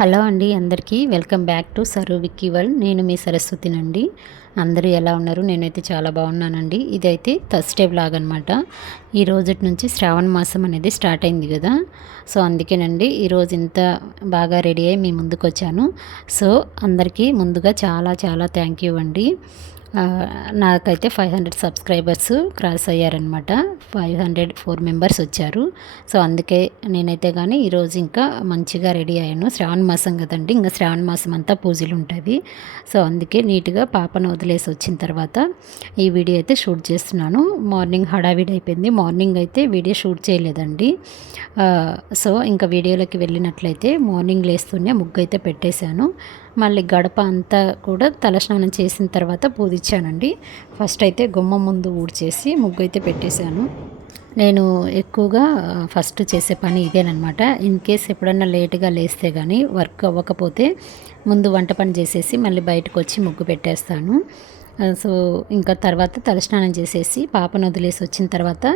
Hello అండి, అందరికీ welcome back to sir Vicky world. నేను మీ సరస్వతినండి. అందరూ ఎలా ఉన్నారు? నేనైతే చాలా బాగున్నానండి. ఇదైతే థర్స్డే వ్లాగ్ అనమాట. ఈ రోజుటి నుంచి శ్రావణ మాసం అనేది స్టార్ట్ అయింది కదా. సో అందుకేనండి ఈరోజు ఇంత బాగా రెడీ అయ్యి మీ ముందుకు వచ్చాను. సో అందరికీ ముందుగా చాలా చాలా థ్యాంక్ యూ అండి. నాకైతే 500 సబ్స్క్రైబర్స్ క్రాస్ అయ్యారనమాట. 504 మెంబర్స్ వచ్చారు. సో అందుకే నేనైతే కానీ ఈరోజు ఇంకా మంచిగా రెడీ అయ్యాను. శ్రావణ మాసం కదండి, ఇంకా శ్రావణ మాసం అంతా పూజలు ఉంటాయి. సో అందుకే నీట్గా పాపను వదిలేసి వచ్చిన తర్వాత ఈ వీడియో అయితే షూట్ చేస్తున్నాను. మార్నింగ్ హడావిడి అయిపోయింది. మార్నింగ్ అయితే వీడియో షూట్ చేయలేదండి. సో ఇంకా వీడియోలోకి వెళ్ళినట్లయితే మార్నింగ్ లేస్తూనే ముగ్గు అయితే పెట్టేశాను. మళ్ళీ గడప అంతా కూడా తలస్నానం చేసిన తర్వాత పూజించానండి. ఫస్ట్ అయితే గుమ్మం ముందు ఊడ్చేసి ముగ్గు అయితే పెట్టేశాను. నేను ఎక్కువగా ఫస్ట్ చేసే పని ఇదేనమాట. ఇన్ కేస్ ఎప్పుడన్నా లేటుగా లేస్తే కానీ వర్క్ అవ్వకపోతే ముందు వంట పని చేసేసి మళ్ళీ బయటకు వచ్చి ముగ్గు పెట్టేస్తాను. సో ఇంకా తర్వాత తలస్నానం చేసేసి పాపను వదిలేసి వచ్చిన తర్వాత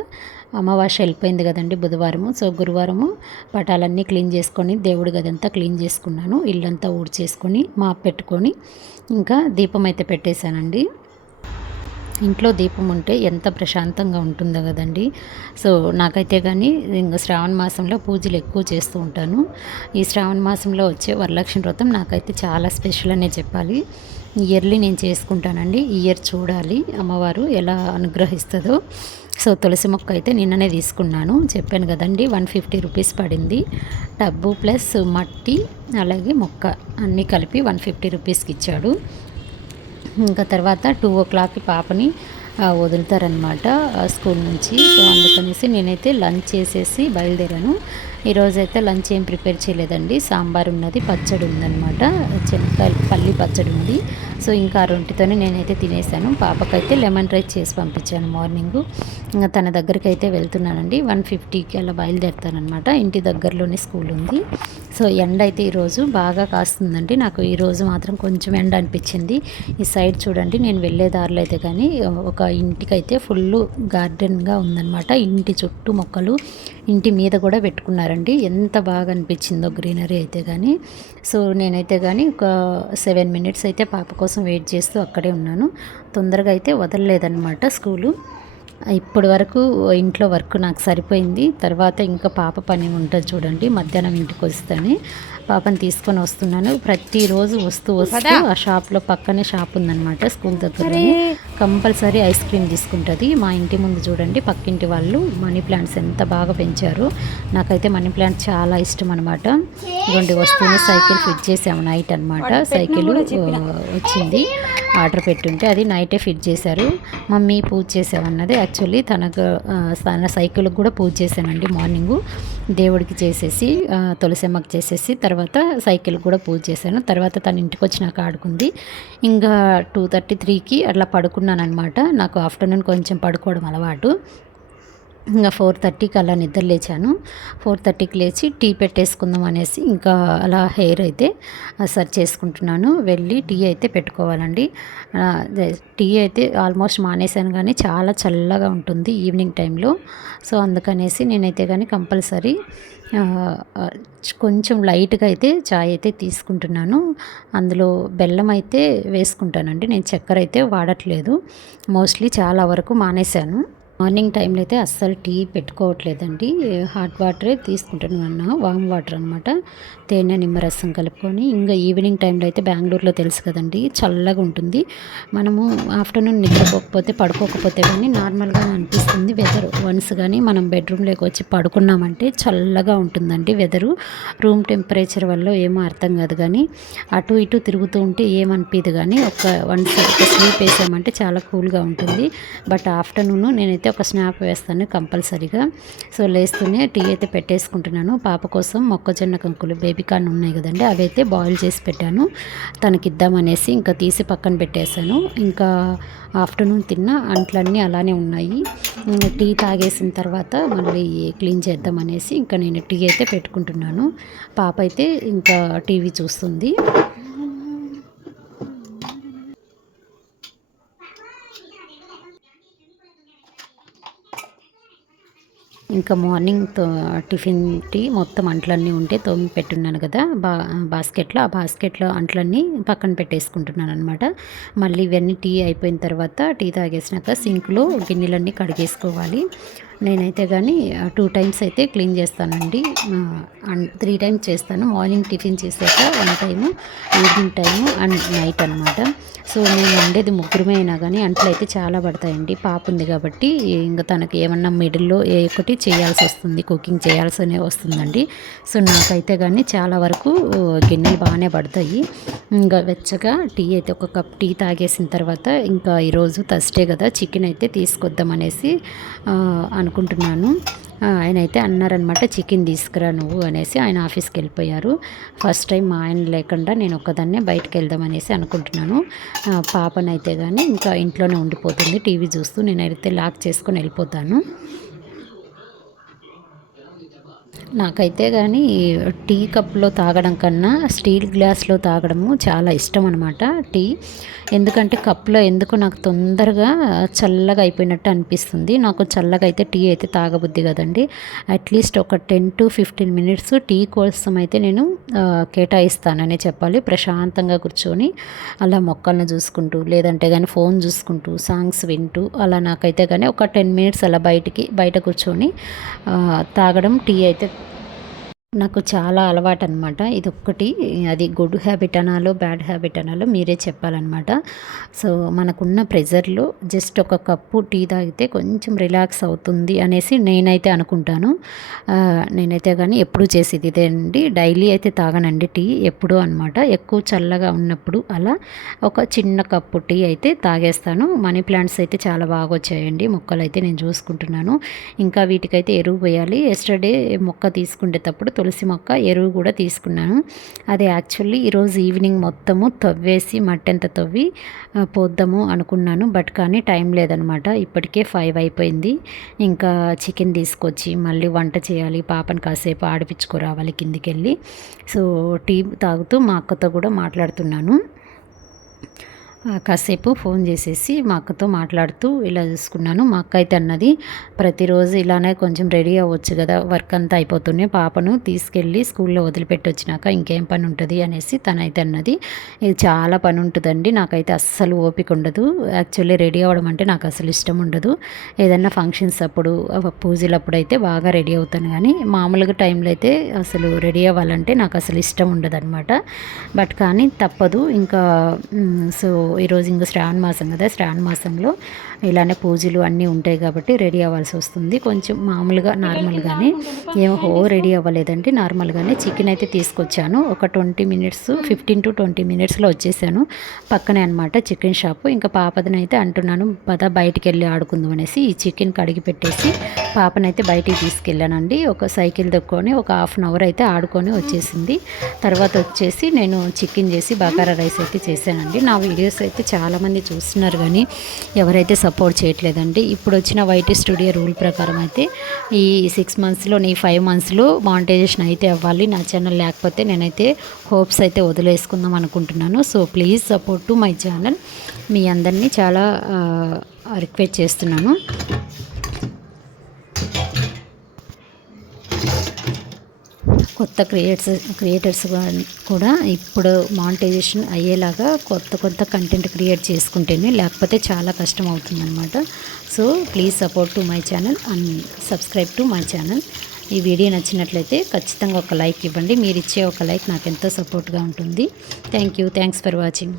అమావాస్య వెళ్ళిపోయింది కదండి బుధవారము. సో గురువారము పటాలన్నీ క్లీన్ చేసుకొని దేవుడి గదంతా క్లీన్ చేసుకున్నాను. ఇల్లంతా ఊడ్చేసుకొని మాప్ పెట్టుకొని ఇంకా దీపం అయితే పెట్టేశానండి. ఇంట్లో దీపం ఉంటే ఎంత ప్రశాంతంగా ఉంటుందో కదండి. సో నాకైతే కానీ ఇంకా శ్రావణ మాసంలో పూజలు ఎక్కువ చేస్తూ ఉంటాను. ఈ శ్రావణ మాసంలో వచ్చే వరలక్ష్మి వ్రతం నాకైతే చాలా స్పెషల్ అనే చెప్పాలి. ఇయర్లీ నేను చేసుకుంటానండి. ఈ ఇయర్ చూడాలి అమ్మవారు ఎలా అనుగ్రహిస్తుందో. సో తులసి మొక్క అయితే నిన్ననే తీసుకున్నాను, చెప్పాను కదండి. 150 రూపీస్ పడింది. టబ్బు ప్లస్ మట్టి అలాగే మొక్క అన్నీ కలిపి 150 రూపీస్కి ఇచ్చాడు. ఇంకా తర్వాత 2 o'clockకి పాపని వదులుతారనమాట స్కూల్ నుంచి. సో అందుకనేసి నేనైతే లంచ్ చేసేసి బయలుదేరాను. ఈరోజైతే లంచ్ ఏం ప్రిపేర్ చేయలేదండి. సాంబార్ ఉన్నది, పచ్చడి ఉందన్నమాట, శనక్కాయలు పల్లి పచ్చడి ఉంది. సో ఇంకా ఆ రొంటితోనే నేనైతే తినేసాను. పాపకైతే లెమన్ రైస్ చేసి పంపించాను మార్నింగు. ఇంకా తన దగ్గరికి అయితే వెళ్తున్నానండి. 1:50కి అలా బయలుదేరుతానమాట. ఇంటి దగ్గరలోనే స్కూల్ ఉంది. సో ఎండ అయితే ఈరోజు బాగా కాస్తుందండి. నాకు ఈరోజు మాత్రం కొంచెం ఎండ అనిపించింది. ఈ సైడ్ చూడండి, నేను వెళ్ళే దారిలో అయితే కానీ ఒక ఇంటికైతే ఫుల్ గార్డెన్గా ఉందన్నమాట. ఇంటి చుట్టూ మొక్కలు, ఇంటి మీద కూడా పెట్టుకున్నారండి. ఎంత బాగా అనిపించిందో గ్రీనరీ అయితే కానీ. సో నేనైతే కానీ ఒక 7 minutes అయితే పాప కోసం వెయిట్ చేస్తూ అక్కడే ఉన్నాను. తొందరగా అయితే వదలలేదన్నమాట స్కూలు. ఇప్పటి వరకు ఇంట్లో వర్క్ నాకు సరిపోయింది. తర్వాత ఇంకా పాప పని ఉంటుంది చూడండి. మధ్యాహ్నం ఇంటికి వస్తేనే పాపని తీసుకొని వస్తున్నాను. ప్రతిరోజు వస్తూ ఆ షాప్లో పక్కనే షాప్ ఉందన్నమాట స్కూల్ దగ్గర. కంపల్సరీ ఐస్ క్రీమ్ తీసుకుంటుంది. మా ఇంటి ముందు చూడండి పక్కింటి వాళ్ళు మనీ ప్లాంట్స్ ఎంత బాగా పెంచారు. నాకైతే మనీ ప్లాంట్ చాలా ఇష్టం అనమాట. ఇటువంటి వస్తూనే సైకిల్ ఫిట్ చేసాము నైట్ అనమాట. సైకిల్ వచ్చింది, ఆర్డర్ పెట్టుంటే అది నైటే ఫిట్ చేశారు. మమ్మీ పూజ చేసామన్నది. యాక్చువల్లీ తన సైకిల్కి కూడా పూజ చేశానండి. మార్నింగు దేవుడికి చేసేసి తులసమ్మకి చేసేసి తర్వాత సైకిల్ కూడా పూజ చేశాను. తర్వాత తన ఇంటికి వచ్చి నాకు ఆడుకుంది. ఇంకా 2:33కి అట్లా పడుకున్నాను అనమాట. నాకు ఆఫ్టర్నూన్ కొంచెం పడుకోవడం అలవాటు. ఇంకా 4:30కి అలా నిద్ర లేచాను. 4:30కి లేచి టీ పెట్టేసుకుందాం అనేసి ఇంకా అలా హెయిర్ అయితే సర్చ్ చేసుకుంటున్నాను. వెళ్ళి టీ అయితే పెట్టుకోవాలండి. టీ అయితే ఆల్మోస్ట్ మానేశాను, కానీ చాలా చల్లగా ఉంటుంది ఈవినింగ్ టైంలో. సో అందుకనేసి నేనైతే కానీ కంపల్సరీ కొంచెం లైట్గా అయితే చాయ్ అయితే తీసుకుంటున్నాను. అందులో బెల్లం అయితే వేసుకుంటానండి. నేను చక్కెర అయితే వాడట్లేదు. మోస్ట్లీ చాలా వరకు మానేశాను. మార్నింగ్ టైంలో అయితే అస్సలు టీ పెట్టుకోవట్లేదండి. హాట్ వాటరే తీసుకుంటున్నాను, వామ్ వాటర్ అనమాట. తేనె నిమ్మరసం కలుపుకొని. ఇంకా ఈవినింగ్ టైంలో అయితే బెంగళూరులో తెలుసు కదండి, చల్లగా ఉంటుంది. మనము ఆఫ్టర్నూన్ నిద్రపోకపోతే పడుకోకపోతే కానీ నార్మల్గా అనిపిస్తుంది వెదర్. వన్స్ కానీ మనం బెడ్రూమ్లోకి వచ్చి పడుకున్నామంటే చల్లగా ఉంటుందండి వెదరు. రూమ్ టెంపరేచర్ వల్ల ఏమో అర్థం కాదు, కానీ అటు ఇటు తిరుగుతూ ఉంటే ఏమనిపించదు. కానీ వన్స్ స్లీప్ వేసామంటే చాలా కూల్గా ఉంటుంది. బట్ ఆఫ్టర్నూన్ నేనైతే ఒక స్నాప్ వేస్తాను కంపల్సరీగా. సో లేస్తూనే టీ అయితే పెట్టేసుకుంటున్నాను. పాప కోసం మొక్కజొన్న కంకులు బేబీ కార్న్ ఉన్నాయి కదండి, అవి అయితే బాయిల్ చేసి పెట్టాను తనకి ఇద్దామనేసి. ఇంకా తీసి పక్కన పెట్టేశాను. ఇంకా ఆఫ్టర్నూన్ తిన్న అంట్లన్నీ అలానే ఉన్నాయి. టీ తాగేసిన తర్వాత మళ్ళీ క్లీన్ చేద్దామనేసి ఇంకా నేను టీ అయితే పెట్టుకుంటున్నాను. పాప అయితే ఇంకా టీవీ చూస్తుంది. ఇంకా మార్నింగ్ టిఫిన్ టీ మొత్తం అంట్లన్నీ ఉంటే తోమి పెట్టున్నాను కదా బాస్కెట్లో, ఆ బాస్కెట్లో అంట్లన్నీ పక్కన పెట్టేసుకుంటున్నాను అనమాట. మళ్ళీ ఇవన్నీ టీ అయిపోయిన తర్వాత టీ తాగేసినాక సింక్లో గిన్నెలన్నీ కడిగేసుకోవాలి. నేనైతే కానీ 2 టైమ్స్ అయితే క్లీన్ చేస్తానండి. 3 టైమ్స్ చేస్తాను. మార్నింగ్ టిఫిన్ చేశాక 1 time, evening time and night అనమాట. సో మేము వండేది ముగ్గురమే అయినా కానీ అంట్లు అయితే చాలా పడతాయండి. పాప ఉంది కాబట్టి ఇంకా తనకి ఏమన్నా మిడిల్లో ఏ ఒకటి చేయాల్సి వస్తుంది, కుకింగ్ చేయాల్సి వస్తుందండి. సో నాకైతే కానీ చాలా వరకు గిన్నెలు బాగానే పడతాయి. ఇంకా వెచ్చగా టీ అయితే ఒక కప్ టీ తాగేసిన తర్వాత ఇంకా ఈరోజు థర్స్డే కదా చికెన్ అయితే తీసుకొద్దామనేసి అనుకుంటున్నాను. ఆయన అయితే అన్నారనమాట, చికెన్ తీసుకురా నువ్వు అనేసి. ఆయన ఆఫీస్కి వెళ్ళిపోయారు. ఫస్ట్ టైం మా ఆయన లేకుండా నేను ఒక్కదాన్నే బయటకు వెళ్దామనేసి అనుకుంటున్నాను. పాపనైతే కానీ ఇంకా ఇంట్లోనే ఉండిపోతుంది టీవీ చూస్తూ. నేనైతే లాక్ చేసుకొని వెళ్ళిపోతాను. నాకైతే కానీ టీ కప్లో తాగడం కన్నా స్టీల్ గ్లాస్లో తాగడము చాలా ఇష్టం అనమాట టీ. ఎందుకంటే కప్లో ఎందుకు నాకు తొందరగా చల్లగా అయిపోయినట్టు అనిపిస్తుంది. నాకు చల్లగా అయితే టీ అయితే తాగబుద్ది కదండి. అట్లీస్ట్ ఒక 10 to 15 మినిట్స్ టీ కోసం అయితే నేను కేటాయిస్తాననే చెప్పాలి. ప్రశాంతంగా కూర్చొని అలా మొక్కలను చూసుకుంటూ, లేదంటే కానీ ఫోన్ చూసుకుంటూ, సాంగ్స్ వింటూ అలా నాకైతే కానీ ఒక 10 మినిట్స్ అలా బయట కూర్చొని తాగడం టీ అయితే నాకు చాలా అలవాటనమాట. ఇదొక్కటి, అది గుడ్ హ్యాబిట్ అనాలో బ్యాడ్ హ్యాబిట్ అనాలో మీరే చెప్పాలన్నమాట. సో మనకున్న ప్రెజర్లో జస్ట్ ఒక కప్పు టీ తాగితే కొంచెం రిలాక్స్ అవుతుంది అనేసి నేనైతే అనుకుంటాను. నేనైతే కానీ ఎప్పుడు చేసేది ఇదే అండి. డైలీ అయితే తాగనండి టీ, ఎప్పుడూ అనమాట. ఎక్కువ చల్లగా ఉన్నప్పుడు అలా ఒక చిన్న కప్పు టీ అయితే తాగేస్తాను. మనీ ప్లాంట్స్ అయితే చాలా బాగా వచ్చాయండి, మొక్కలు అయితే నేను చూసుకుంటున్నాను. ఇంకా వీటికైతే ఎరువు పోయాలి. ఎస్టర్డే మొక్క తీసుకునేటప్పుడు తులసి మొక్క ఎరువు కూడా తీసుకున్నాను. అది యాక్చువల్లీ ఈరోజు ఈవినింగ్ మొత్తము తవ్వేసి మట్టంతా తవ్వి పోద్దాము అనుకున్నాను. బట్ కానీ టైం లేదనమాట. ఇప్పటికే 5 అయిపోయింది. ఇంకా చికెన్ తీసుకొచ్చి మళ్ళీ వంట చేయాలి, పాపను కాసేపు ఆడిపించుకురావాలి కిందికి వెళ్ళి. సో టీ తాగుతూ మా అక్కతో కూడా మాట్లాడుతున్నాను. కాసేపు ఫోన్ చేసేసి మా అక్కతో మాట్లాడుతూ ఇలా చూసుకున్నాను. మా అక్క అయితే అన్నది, ప్రతిరోజు ఇలానే కొంచెం రెడీ అవ్వచ్చు కదా, వర్క్ అంతా అయిపోతూనే పాపను తీసుకెళ్ళి స్కూల్లో వదిలిపెట్టి వచ్చినాక ఇంకేం పని ఉంటుంది అనేసి తనైతే అన్నది. ఇది చాలా పని ఉంటుందండి, నాకైతే అస్సలు ఓపిక ఉండదు. యాక్చువల్లీ రెడీ అవ్వడం అంటే నాకు అసలు ఇష్టం ఉండదు. ఏదన్నా ఫంక్షన్స్ అప్పుడు, పూజలప్పుడు అయితే బాగా రెడీ అవుతాను, కానీ మామూలుగా టైంలో అయితే అసలు రెడీ అవ్వాలంటే నాకు అసలు ఇష్టం ఉండదు అనమాట. బట్ కానీ తప్పదు ఇంకా. సో ఈరోజు ఇంకా శ్రావణ మాసం కదా, శ్రావణ మాసంలో ఇలానే పూజలు అన్నీ ఉంటాయి కాబట్టి రెడీ అవ్వాల్సి వస్తుంది. కొంచెం మామూలుగా నార్మల్గానే, ఏమో రెడీ అవ్వలేదండి, నార్మల్గానే చికెన్ అయితే తీసుకొచ్చాను. ఒక 20 మినిట్స్, 15 to 20 మినిట్స్లో వచ్చేసాను. పక్కనే అనమాట చికెన్ షాపు. ఇంకా పాపదనైతే అంటున్నాను, పద బయటికి వెళ్ళి ఆడుకుందాం అనేసి ఈ చికెన్ కడిగి పెట్టేసి పాపనైతే బయటికి తీసుకెళ్ళానండి. ఒక సైకిల్ దొక్కొని ఒక హాఫ్ అన్ అవర్ అయితే ఆడుకొని వచ్చేసింది. తర్వాత వచ్చేసి నేను చికెన్ చేసి బగారా రైస్ అయితే చేశానండి. నా వీడియోస్ అయితే చాలామంది చూస్తున్నారు కానీ ఎవరైతే సపోర్ట్ చేయట్లేదండి. ఇప్పుడు వచ్చిన వైటీ స్టూడియో రూల్ ప్రకారం అయితే ఈ 6 మంత్స్లో, ఈ 5 మంత్స్లో మానిటైజేషన్ అయితే అవ్వాలి నా ఛానల్, లేకపోతే నేనైతే హోప్స్ అయితే వదిలేసుకుందాం అనుకుంటున్నాను. So please support to my channel. మీ అందరినీ చాలా రిక్వెస్ట్ చేస్తున్నాను. కొత్త క్రియేటర్స్ కూడా ఇప్పుడు మానిటైజేషన్ అయ్యేలాగా కొత్త కంటెంట్ క్రియేట్ చేసుకుంటేనే, లేకపోతే చాలా కష్టం అవుతుందన్నమాట. So please support to my channel and subscribe to my channel. ఈ వీడియో నచ్చినట్లయితే ఖచ్చితంగా ఒక లైక్ ఇవ్వండి. మీరు ఇచ్చే ఒక లైక్ నాకు ఎంతో సపోర్ట్గా ఉంటుంది. Thanks for watching.